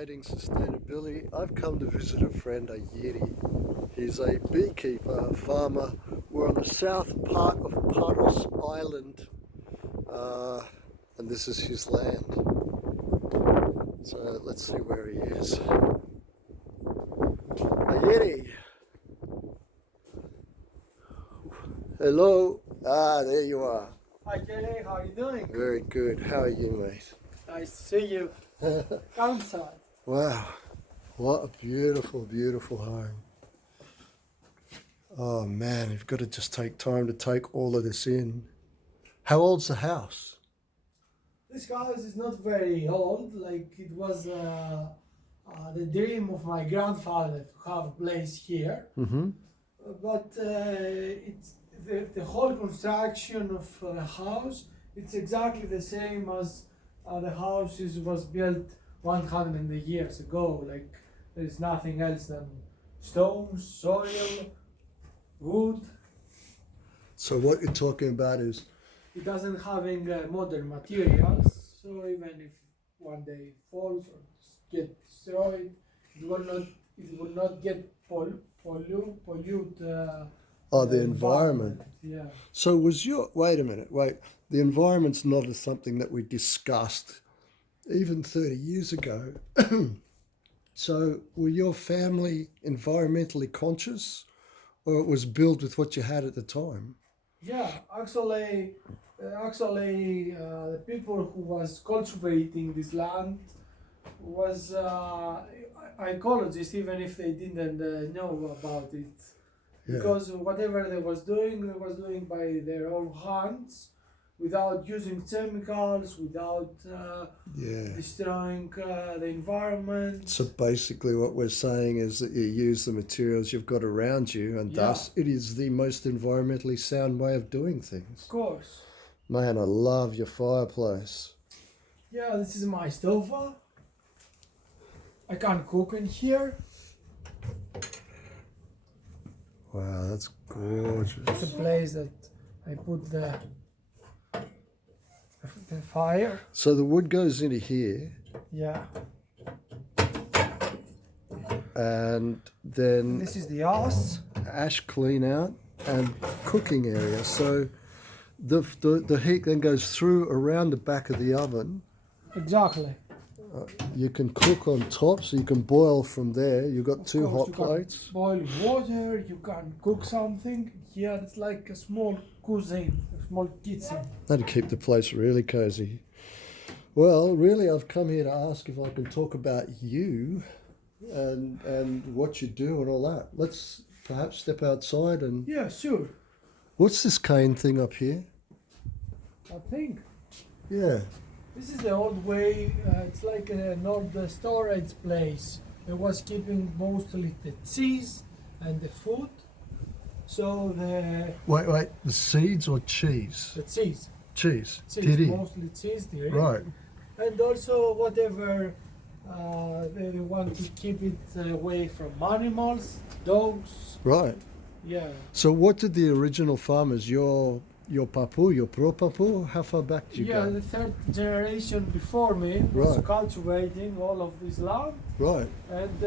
creating sustainability. I've come to visit a friend, Ayiri. He's a beekeeper, a farmer. We're on the south part of Paros Island, and this is his land. So let's see where he is. Ayiri! Hello! Ah, there you are. Hi Kelly, how are you doing? Very good. How are you, mate? Nice to see you. Come inside. Wow, what a beautiful, beautiful home. Oh man, you've got to just take time to take all of this in. How old's the house? This house is not very old, like it was the dream of my grandfather to have a place here. Mm-hmm. But it's the whole construction of the house, it's exactly the same as the house was built 100 years ago. Like there is nothing else than stones, soil, wood. So what you're talking about is, It doesn't having modern materials, so even if one day it falls or get destroyed, it will not get pollute the environment. Yeah. So wait a minute, the environment's not something that we discussed even 30 years ago. So were your family environmentally conscious, or it was built with what you had at the time? Yeah, actually, the people who was cultivating this land was ecologists, even if they didn't know about it. Yeah. Because whatever they was doing by their own hands, without using chemicals, without destroying the environment. So basically what we're saying is that you use the materials you've got around you, and thus it is the most environmentally sound way of doing things. Of course. Man, I love your fireplace. Yeah, this is my stove. I can cook in here. Wow, that's gorgeous. It's a place that I put the fire. So the wood goes into here, Yeah. and then This is the house. ash clean out and cooking area. So the heat then goes through around the back of the oven. Exactly. You can cook on top, so you can boil from there. You've got two hot You plates. can boil water, you can cook something. Here it's like a small cuisine, a small kitchen. That'd keep the place really cozy. Well, really, I've come here to ask if I can talk about you and what you do and all that. Let's perhaps step outside and... Yeah, sure. What's this cane thing up here? I think Yeah. this is the old way. It's like an old storage place. It was keeping mostly the cheese and the food. So Wait, the seeds or cheese? the cheese. Cheese. Cheese, mostly cheese there. Right. And also whatever they want to keep it away from animals, dogs. Right. Yeah. So what did the original farmers, your papu, your pro-papu, how far back did you Yeah, go? the third generation before me was Right. cultivating all of this land, Right. and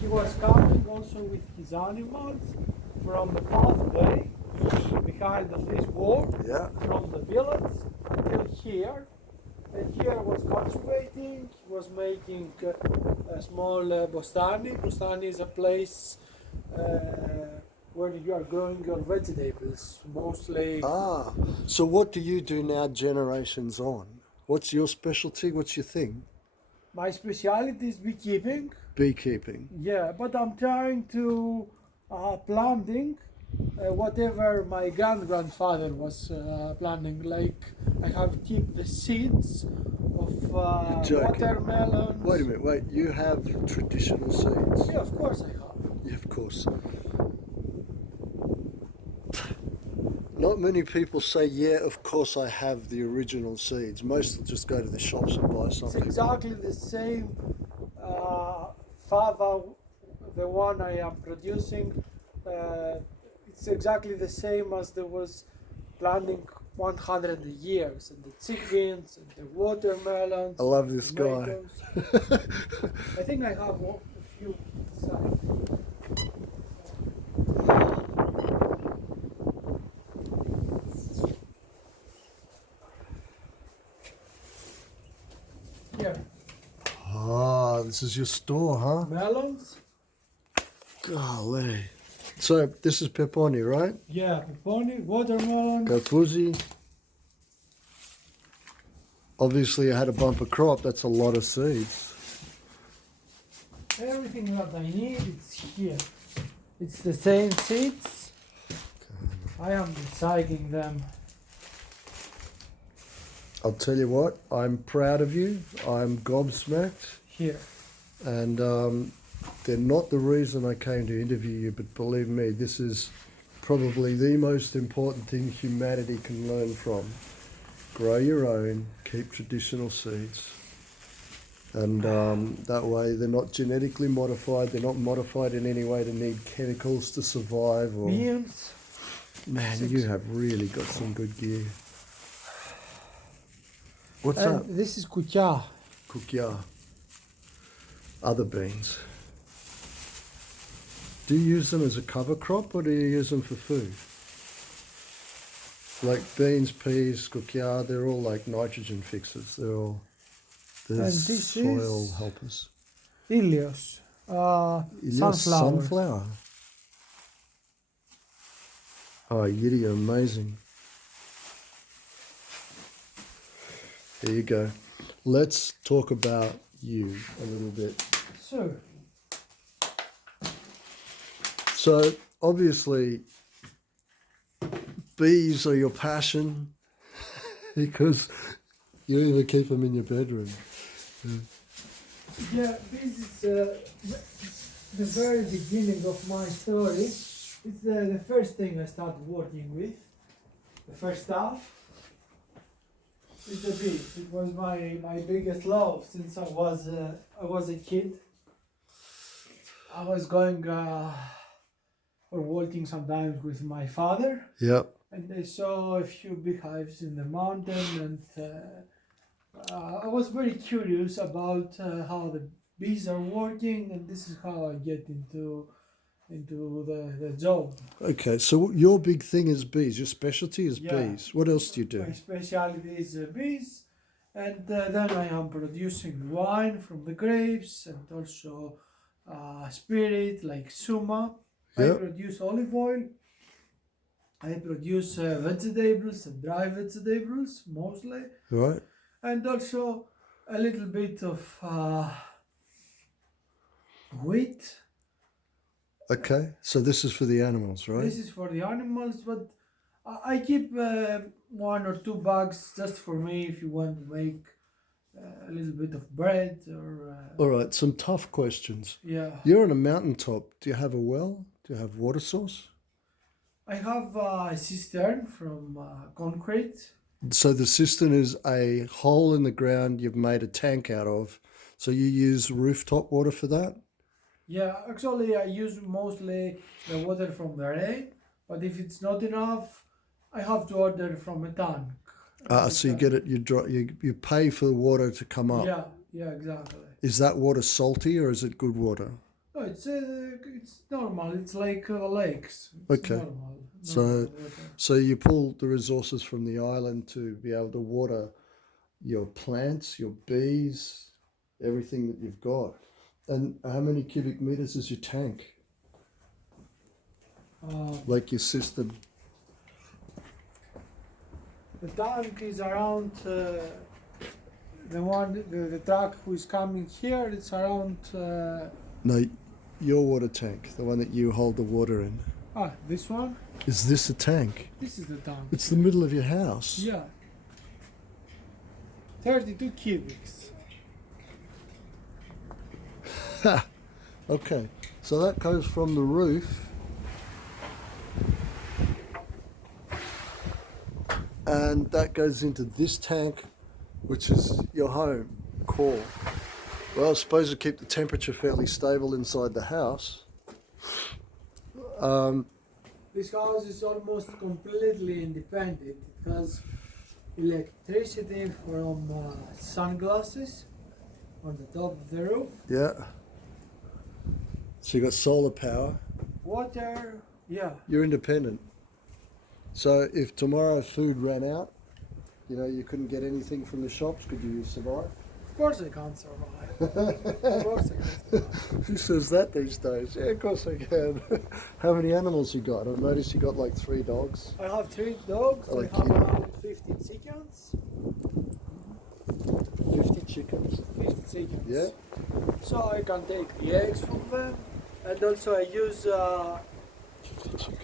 he was coming also with his animals from the pathway behind of this wall, Yeah. from the village until here. And here was cultivating, he was making a small bostani. Bostani is a place where you are growing your vegetables, mostly. Ah, so what do you do now generations on? What's your specialty? What's your thing? My specialty is beekeeping. Beekeeping. Yeah, but I'm trying to planting whatever my grandfather was planting. Like I have keep the seeds of watermelons. Wait a minute, you have traditional seeds? Yeah, of course I have. Yeah, of course. Not many people say, yeah, of course I have the original seeds. Most will just go to the shops and buy It's something. exactly the same fava, the one I am producing. It's exactly the same as there was planting 100 years, and the chickens and the watermelons. I love this guy. tomatoes. I think I have a few inside. Here, Ah, this is your store, huh? melons. Golly. So this is peponi, right? Yeah, peponi, watermelon. Karpuzzi. Obviously, I had a bumper crop. That's a lot of seeds. Everything that I need is here. It's the same seeds. I am recycling them. I'll tell you what, I'm proud of you. I'm gobsmacked. Here. And they're not the reason I came to interview you, but believe me, this is probably the most important thing humanity can learn from. Grow your own, keep traditional seeds. And that way they're not genetically modified, they're not modified in any way to need chemicals to survive. Or Beans. man, you have really got some good gear. What's And up? this is kutia. Kukya. Other beans. Do you use them as a cover crop or do you use them for food? Like beans, peas, kukya, they're all like nitrogen fixers. They're And this soil is- helpers. Ilios. Ilios, Sunflower. sunflower. Oh, Ayiri are amazing. There you go. Let's talk about you a little bit. So, So obviously, bees are your passion because you even keep them in your bedroom. yeah, this is the very beginning of my story. It's the first thing I started working with. The first stuff. It's the bees. It was my biggest love since I was a kid. I was going for walking sometimes with my father, Yep. and I saw a few beehives in the mountain, and I was very curious about how the bees are working, and this is how I get into the job. Okay, so your big thing is bees. Your specialty is Yeah. bees. What else do you do? My specialty is bees, and then I am producing wine from the grapes, and also spirit like suma. I Yep. produce olive oil. I produce vegetables and dry vegetables mostly, Right. and also a little bit of wheat. Okay, so this is for the animals, right? This is for the animals, but I keep 1 or 2 bags just for me if you want to make a little bit of bread or All right, some tough questions. yeah. You're on a mountaintop. Do you have a well? Do you have water source? I have a cistern from concrete. So the cistern is a hole in the ground you've made a tank out of. So you use rooftop water for that? Yeah, actually I use mostly the water from the rain, but if it's not enough, I have to order from a tank. So you get it. You pay for the water to come up. Yeah, exactly. Is that water salty or is it good water? No, it's normal. It's like lakes. It's Okay. normal So- water. So you pull the resources from the island to be able to water your plants, your bees, everything that you've got. And how many cubic meters is your tank? Like your system? The tank is around the truck who is coming here. It's around No, your water tank, the one that you hold the water in. this one. Is this a tank? This is the tank. It's the middle of your house. Yeah. 32 cubics. Okay, so that goes from the roof and that goes into this tank, which is your home core. Well, I suppose to keep the temperature fairly stable inside the house. This house is almost completely independent. It has electricity from sunglasses on the top of the roof, Yeah. So you got solar power. water, yeah. You're independent. So if tomorrow food ran out, you know, you couldn't get anything from the shops, could you survive? Of course I can't survive. Of course I can survive. Who says that these days? Yeah, of course I can. How many animals you got? I've noticed you got like 3 dogs. I have 3 dogs, Oh, I have cute. around 15 chickens. 50 chickens. 50 chickens. Yeah. So I can take the eggs from them, and also I use 50 chickens.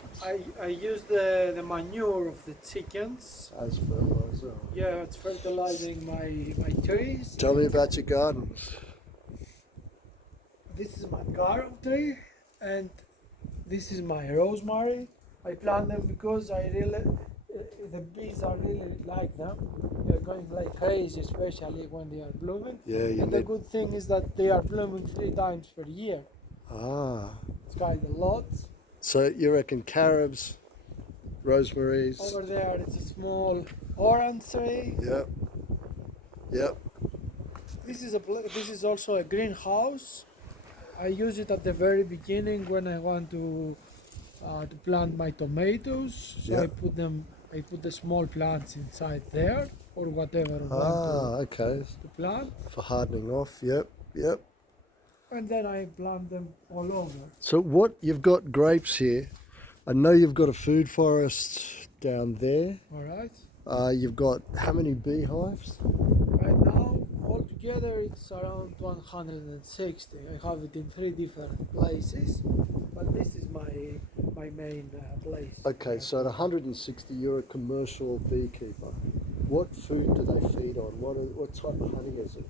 I use the manure of the chickens. As fertilizer. Yeah, it's fertilizing my trees. Tell me about your gardens. This is my carob tree, and this is my rosemary. I plant them because I really the bees are really like them. They're going like crazy, especially when they are blooming. Yeah, you And the need. good thing is that they are blooming 3 times per year. Ah. It's quite a lot. So you reckon carobs, rosemaries? Over there, it's a small orange tree. Yep. Yep. This is also a greenhouse. I use it at the very beginning when I want to plant my tomatoes. So Yeah. I put the small plants inside there or whatever I Ah, want okay. to plant, For hardening off. Yep. Yep. and then I plant them all over. So what you've got grapes here. I know you've got a food forest down there. All right. You've got how many beehives? Right now, altogether, it's around 160. I have it in 3 different places, but this is my main place. Okay, so at 160 you're a commercial beekeeper. What food do they feed on? What type of honey is it?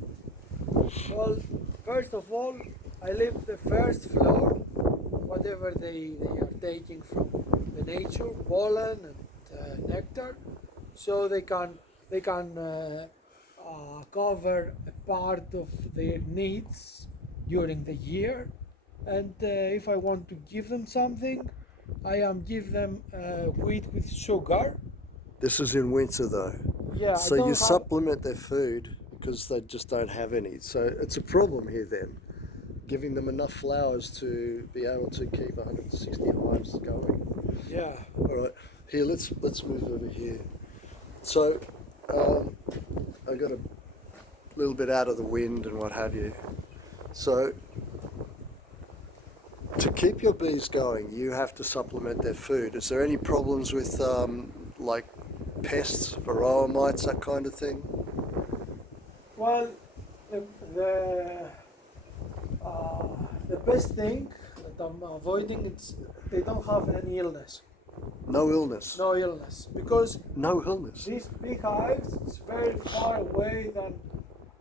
Well, first of all, I leave the first floor, whatever they are taking from the nature, pollen and nectar, so they can cover a part of their needs during the year. And if I want to give them something, I give them wheat with sugar. This is in winter though. Yeah. So you supplement their food because they just don't have any. So it's a problem here then, giving them enough flowers to be able to keep 160 hives going. Yeah. All right, here let's move over here. So I got a little bit out of the wind and what have you. So to keep your bees going, you have to supplement their food. Is there any problems with like pests, varroa mites, that kind of thing? Well, the best thing that I'm avoiding is they don't have any illness. No illness. No illness, because No illness. these beehives is very far away than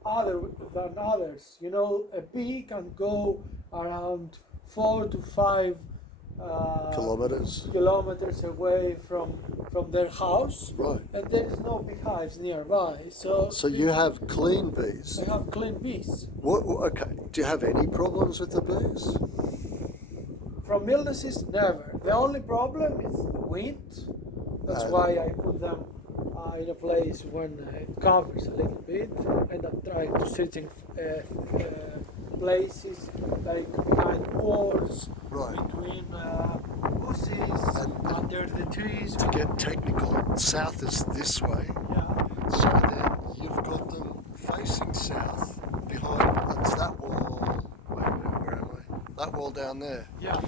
others. You know, a bee can go around 4 to 5 kilometers away from their house, Right. and there is no beehives nearby. So You have clean bees. I have clean bees. What? Okay. Do you have any problems with the bees? From illnesses, never. The only problem is the wind. That's why I put them in a place when it covers a little bit, and I'm trying to searching places like behind walls, Right. between bushes, under the trees. To get technical, south is this way. Yeah, So then you've got them facing south behind. That's that wall. Wait a minute, where am I? That wall down there. yeah.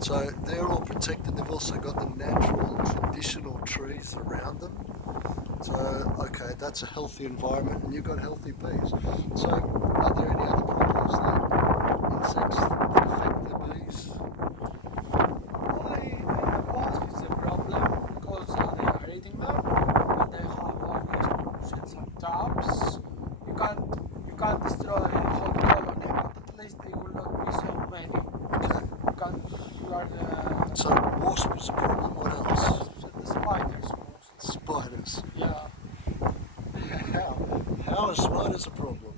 So they're all protected. They've also got the natural, traditional trees around them. So, okay, that's a healthy environment, and you've got healthy bees. So, are there any other problems that insects affect the bees? Only wasp is a problem because they are eating them, and they have always set some traps. You can't destroy a whole colony, but at least they will not be so many. Okay. You are So, wasp is a problem. What else? the spiders most. Spiders. Yeah. How are spiders a problem?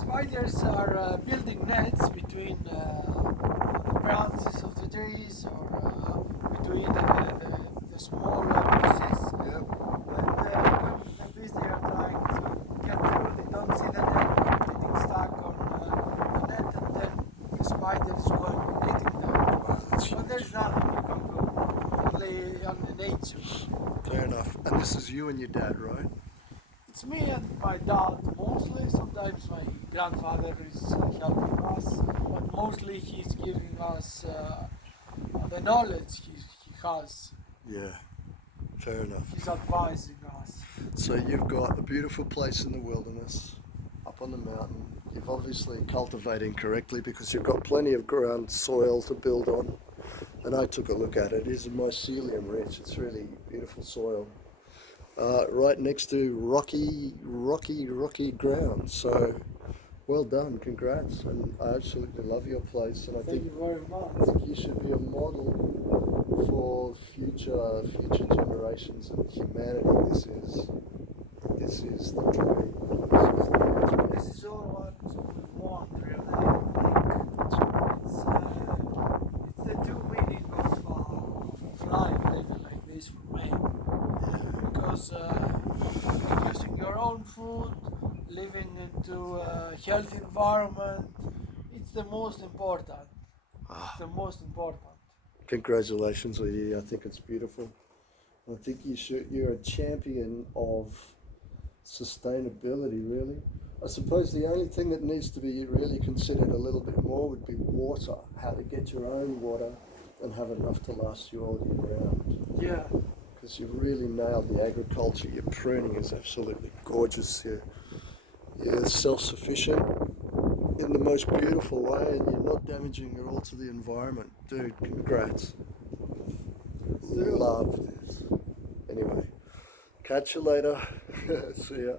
Spiders are building nets between the branches of the trees or between the smaller pieces. Yep. And the bees they are trying to get through, they don't see the net, they're getting stuck on the net, and then the spider is going and eating them. Wow, that's But there's nothing you can do, only on the nature. fair enough. And this is you and your dad, right? It's me and my dad mostly. Sometimes my grandfather is helping us, but mostly he's giving us the knowledge he has. Yeah, fair enough. He's advising us. So you've got a beautiful place in the wilderness, up on the mountain. You've obviously cultivating correctly because you've got plenty of ground soil to build on. And I took a look at it. It is mycelium rich. It's really beautiful soil. Right next to rocky ground. So well done, congrats. And I absolutely love your place. And I Thank think you very much. you should be a model for future generations and humanity. This is the dream. This is all what we want, really. It's the true meaning of life, living like this for me. Because producing your own food, living into a healthy environment, it's the most important. It's the most important. Congratulations, Ayiri. I think it's beautiful. I think you're a champion of sustainability, really. I suppose the only thing that needs to be really considered a little bit more would be water, how to get your own water and have enough to last you all year round. Yeah. Because you've really nailed the agriculture. Your pruning is absolutely gorgeous. You're self-sufficient in the most beautiful way, and you're not damaging at all to the environment. Dude, congrats. Love this. Anyway, catch you later. See ya.